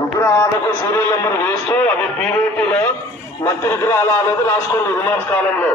విగ్రహాలకు serial number వేస్తూ అవి పీవీటీల మట్టి విగ్రహాలు అనేది రాసుకోండి రిమార్క్స్ కాలంలో.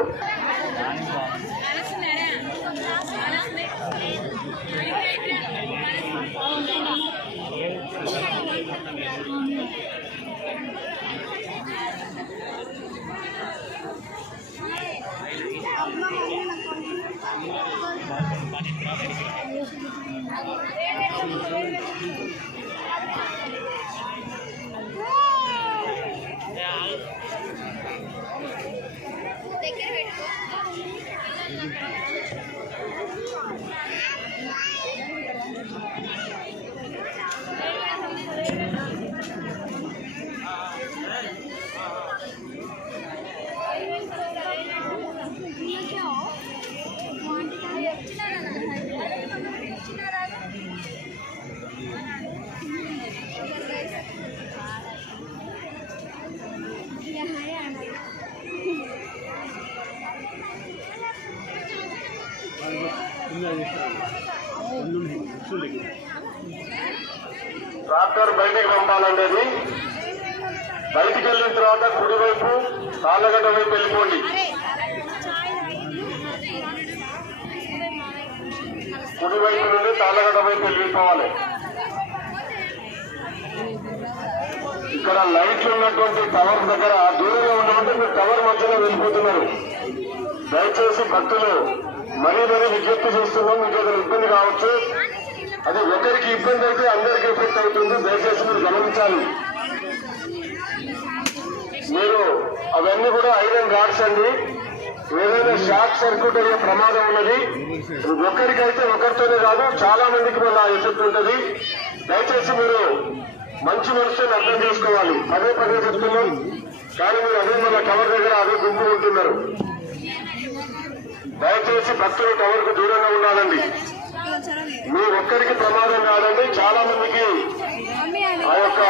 ట్రాక్టర్ బయటికి పంపాలండి. అది బయటికి వెళ్ళిన తర్వాత కుడివైపు తాళ్ళగడ్డ వైపు వెళ్ళిపోండి. కుడివైపు నుండి తాళ్ళగడ్డ వైపు వెళ్ళిపోవాలి. ఇక్కడ లైట్లు ఉన్నటువంటి టవర్ దగ్గర దూరంగా ఉండమంటే మీరు టవర్ మధ్యలో వెళ్ళిపోతున్నారు. దయచేసి భక్తులు మరీ విజ్ఞప్తి చేస్తున్నాం. మీకు ఏదైనా ఇబ్బంది కావచ్చు. అది ఒకరికి ఇబ్బంది అయితే అందరికీ ఎఫెక్ట్ అవుతుంది. దయచేసి మీరు గమనించాలి. మీరు అవన్నీ కూడా ఐరన్ రాడ్స్ అండి. ఏదైనా షార్ట్ సర్క్యూట్ అయ్యే ప్రమాదం ఉన్నది. ఒకరికైతే ఒకరితోనే కాదు, చాలా మందికి వల్ల ఎఫెక్ట్ ఉంటుంది. దయచేసి మీరు మంచి మనసుని అర్థం చేసుకోవాలి. పదే చెప్తున్నాం, కానీ మీరు అదే మన టవర్ దగ్గర అదే గుంపు ఉంటున్నారు. దయచేసి భక్తులు టవర్ కు దూరంగా ఉండాలండి. మీ ఒక్కరికి ప్రమాదం కాదండి, చాలా మందికి ఆ యొక్క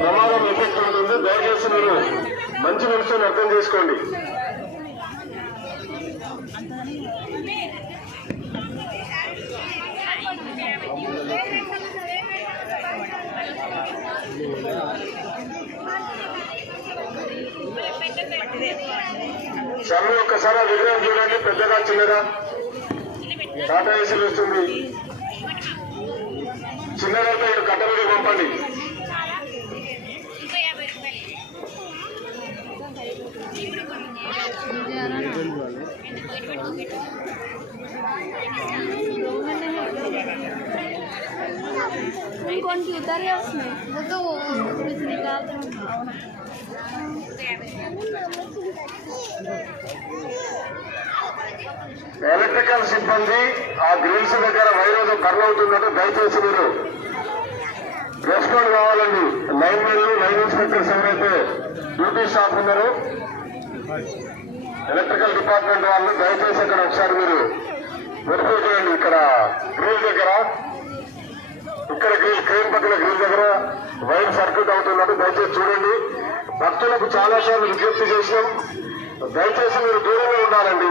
ప్రమాదం ఎఫెక్ట్ ఉంటుంది. దయచేసి మీరు మంచి మనసుని అర్థం చేసుకోండి. స్వామి ఒక్కసారి ఆ విగ్రహం చూడండి, పెద్దగా చిన్నగా టాటా ఏసీలు వస్తుంది. చిన్నదైతే ఇక్కడ కట్టబడి పంపండి. उनकी उतर गया उसमें वो तो कुछ निकालते ఎలక్ట్రికల్ సిబ్బంది ఆ గ్రిల్స్ దగ్గర వైర్ బర్న్ అవుతున్నట్టు దయచేసి మీరు రెస్పాండ్ కావాలండి. లైన్ మెన్లు, లైన్ ఇన్స్పెక్టర్స్ ఎవరైతే డ్యూటీ స్టాఫ్ ఉన్నారో ఎలక్ట్రికల్ డిపార్ట్మెంట్ వాళ్ళు దయచేసి అక్కడ ఒకసారి మీరు వెరిఫై చేయండి. ఇక్కడ గ్రిల్ దగ్గర, ఇక్కడ క్రేన్ పక్కన గ్రిల్ దగ్గర వైర్ సర్క్యూట్ అవుతున్నట్టు దయచేసి చూడండి. భక్తులకు చాలా సార్లు విజ్ఞప్తి చేసినాం, దయచేసి మీరు దూరంగా ఉండాలండి.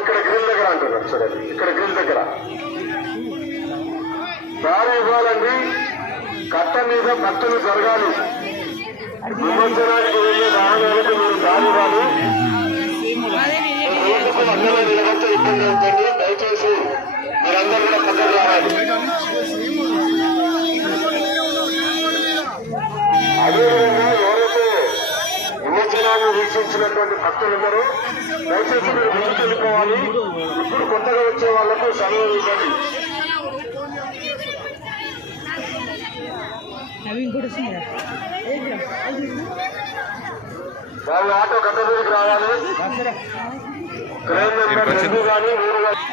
ఇక్కడ గ్రిల్ దగ్గర అంటున్నారు చూడండి, ఇక్కడ గ్రిల్ దగ్గర దారి ఇవ్వాలండి. కట్ట మీద భక్తులు జరగాలి. నిమజ్జనానికి వెళ్ళే వాహనాలకు మీరు దారి ఇవ్వాలి. రోడ్డుకు అడ్డంగా నిలబడితే ఇబ్బంది అవుతుంది. దయచేసి మీరందరూ కూడా పక్కకు రావాలి. అదేవిధంగా ఎవరైతే నిమజ్జనాన్ని వీక్షించినటువంటి భక్తులున్నారో దయచేసి మీరు ముందుకు వెళ్ళిపోవాలి. ఇప్పుడు కొత్తగా వచ్చే వాళ్లకు సమయం ఇవ్వండి. వాళ్ళు ఆటో గంట మీదకి రావాలి. క్రైమ్ నెంబర్ 2 కానీ 3 కానీ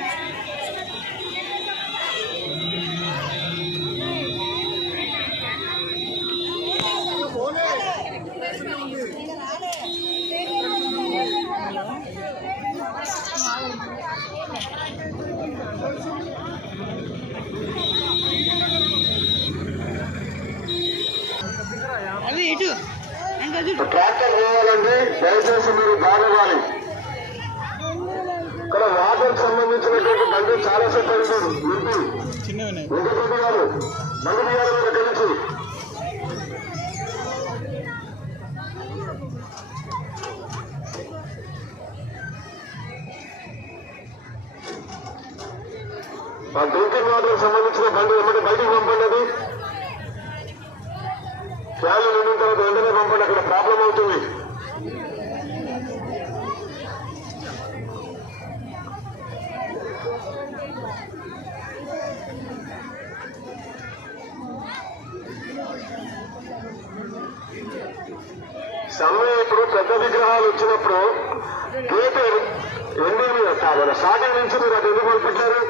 ట్రాక్టర్ పోవాలండి. దయచేసి మీరు బాగోవాలి. ఇక్కడ వాటర్ సంబంధించినటువంటి బండి చాలా సేపు పడుతుంది. వెంకటరెడ్డి గారు బండి తీయాలి దగ్గర నుంచి. ఆ డ్రింకింగ్ వాటర్ సంబంధించిన బండి ఏమంటే బయటికి పంపండి. ఫ్యాన్లు నిండిన తర్వాత వెంటనే పంపండి, అక్కడ ప్రాబ్లం అవుతుంది. సమయం ఇప్పుడు పెద్ద విగ్రహాలు వచ్చినప్పుడు గేట్ ఎండింగ్ కాదు, స్టార్టింగ్ నుంచి మీరు అది ఎందుకు పంపించారు?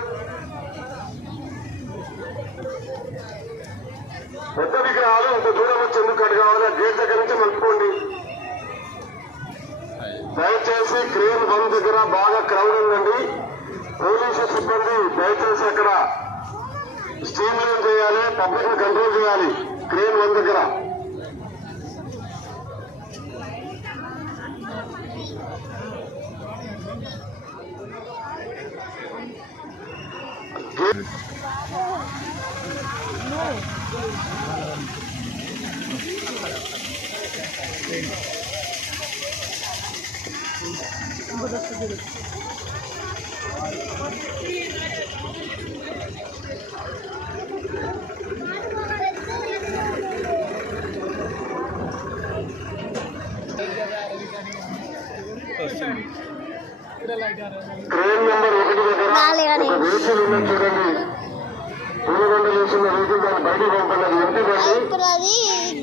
పెద్ద విగ్రహాలు ఇంత దూరం వచ్చి ఎందుకు అడగాలి? గేట్ దగ్గర నుంచి మలుపుకోండి. దయచేసి క్రేన్ 1 దగ్గర బాగా క్రౌడ్ ఉందండి. పోలీసు సిబ్బంది దయచేసి అక్కడ స్టీమ్ లైన్ చేయాలి, పబ్లిక్ ని కంట్రోల్ చేయాలి. క్రేన్ 1 దగ్గర ట్రైన్ నెంబర్ 1 దగ్గర ఒక వెహికల్ ఉన్నది చూడండి. పూలగొండ వేసిన వెహికల్ దాన్ని బయటికి పంపలేదు. ఎంపీ బండి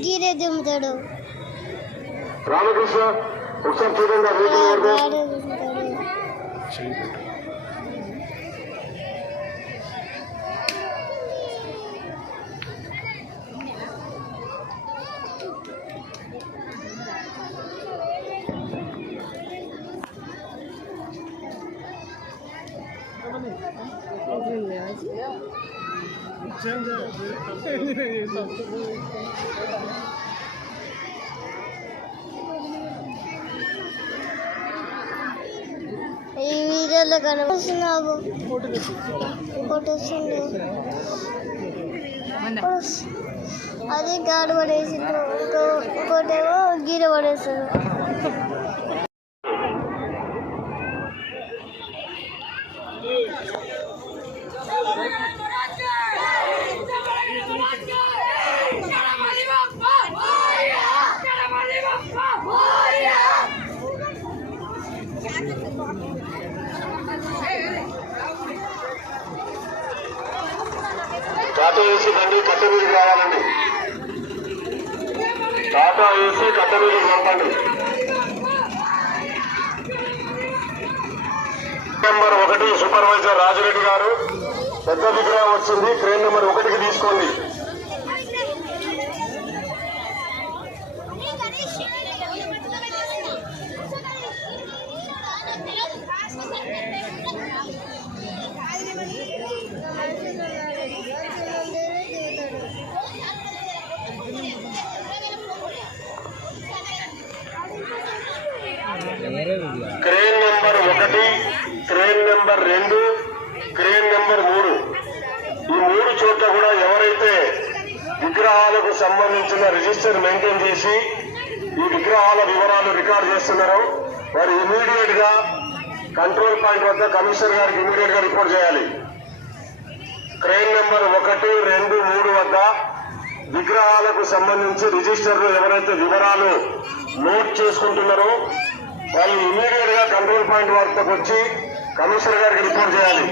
గీరే దింపుతాడు. రామకృష్ణ ఒకసారి చూడండి ఆ వెహికల్ ఈ వీడియోలో కనిపిస్తున్నావు. అది గాడు పడేసిండు, ఇంకోటేమో గీర పడేస్తాడు. టాటా ఏసీ బండి కట్టెమీదికి రావాలండి. టాటా ఏసీ కట్టెమీదికి పంపండి. నెంబర్ 1 సూపర్వైజర్ రాజరెడ్డి గారు, పెద్ద విగ్రహం వచ్చింది. ట్రైన్ నెంబర్ 1కి తీసుకోండి. Crane number 1, crane number 2, crane number 3 ఈ 3 చోట్ల కూడా ఎవరైతే విగ్రహాలకు సంబంధించిన రిజిస్టర్ మెయింటైన్ చేసి ఈ విగ్రహాల వివరాలు రికార్డు చేస్తున్నారో వారు ఇమీడియట్ గా కంట్రోల్ పాయింట్ వద్ద కమిషనర్ గారికి ఇమీడియట్ గా రిపోర్ట్ చేయాలి. క్రేన్ నెంబర్ 1, 2, 3 వద్ద విగ్రహాలకు సంబంధించి రిజిస్టర్ లో ఎవరైతే వివరాలు నోట్ చేసుకుంటున్నారో వాళ్ళు ఇమీడియట్ గా కంట్రోల్ పాయింట్ వద్దకు వచ్చి కమిషనర్ గారికి రిపోర్ట్ చేయాలి.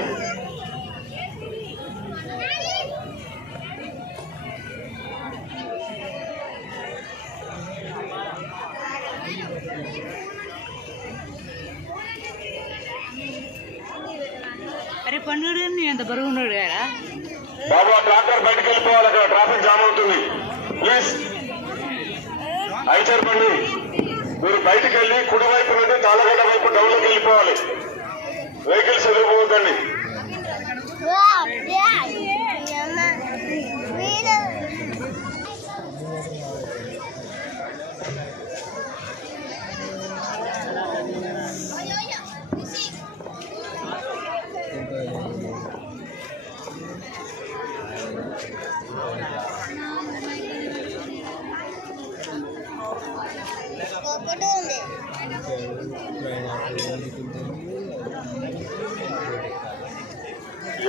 అరే పండుగ ఎంత బరువు ఉన్నాడు కదా బాబు, ఆ ట్రాక్టర్ బయటకు వెళ్ళిపోవాలి. అక్కడ ట్రాఫిక్ జామ్ అవుతుంది. ప్లీజ్ ఐచర్ బండి మీరు బయటకు వెళ్ళి కుడివైపు నుండి తాళగడ్డ వైపు డౌన్లోకి వెళ్ళిపోవాలి. వెహికల్స్ ఎదురుపోవద్దండి.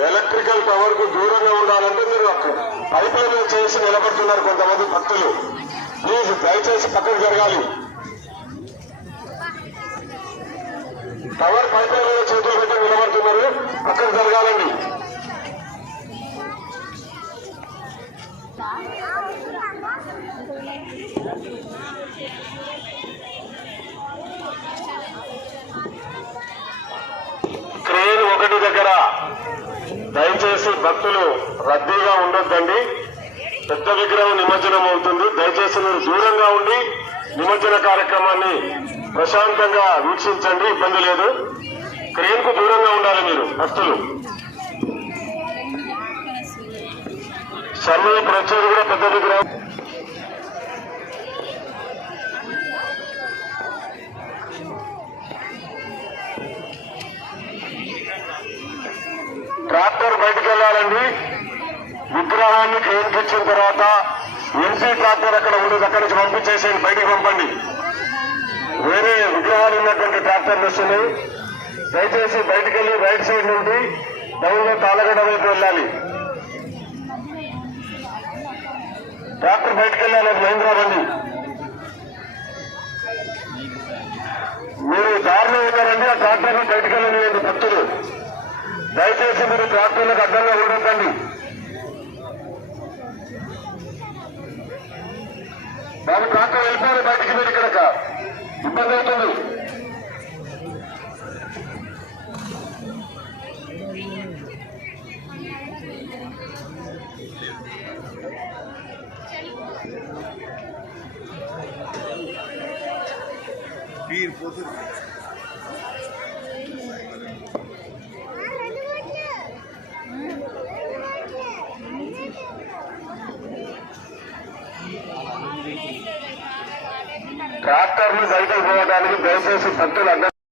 ఎలక్ట్రికల్ టవర్ కు దూరంగా ఉండాలంటే మీరు పైపుల చేసి నిలబడుతున్నారు కొంతమంది భక్తులు. ప్లీజ్ దయచేసి పక్కకు జరగాలి. టవర్ పైపుల మీద చేతులు పెట్టి నిలబడుతున్నారు, పక్కకు జరగాలండి. క్రేన్ 1 దగ్గర దయచేసి భక్తులు రద్దీగా ఉండొద్దండి. పెద్ద విగ్రహం నిమజ్జనం అవుతుంది. దయచేసి మీరు దూరంగా ఉండి నిమజ్జన కార్యక్రమాన్ని ప్రశాంతంగా వీక్షించండి, ఇబ్బంది లేదు. క్రేన్ కు దూరంగా ఉండాలి మీరు భక్తులు. సమయం ప్రచ్చేది కూడా పెద్ద విగ్రహం. ట్రాక్టర్ బయటకు వెళ్ళాలండి. విగ్రహాన్ని క్రేన్కి ఇచ్చిన తర్వాత ఎంపీ ట్రాక్టర్ అక్కడ ఉండదు, అక్కడి నుంచి పంపించేసేయండి, బయటకు పంపండి. వేరే విగ్రహాలు ఉన్నటువంటి ట్రాక్టర్లు వస్తున్నాయి. దయచేసి బయటకు వెళ్ళి రైట్ సైడ్ నుండి డౌన్ లో తాళగడ్డ వైపు వెళ్ళాలి. ట్రాక్టర్ బయటకు వెళ్ళాలి. అది మహీంద్రా బండి. మీరు దారిలో ఉన్నారండి. ఆ ట్రాక్టర్ ని బయటకు వెళ్ళనివ్వండి. భక్తులు దయచేసి మీరు ట్రాక్టర్లకు అడ్డంగా ఉండకండి. దాని ట్రాక్టర్ వెళ్ళిపోయి బయటికి మీరు ఇక్కడ ఇబ్బంది అవుతుంది. ట్రాక్టర్లు బయటకు పోవడానికి దయచేసి భక్తులు అడ్డం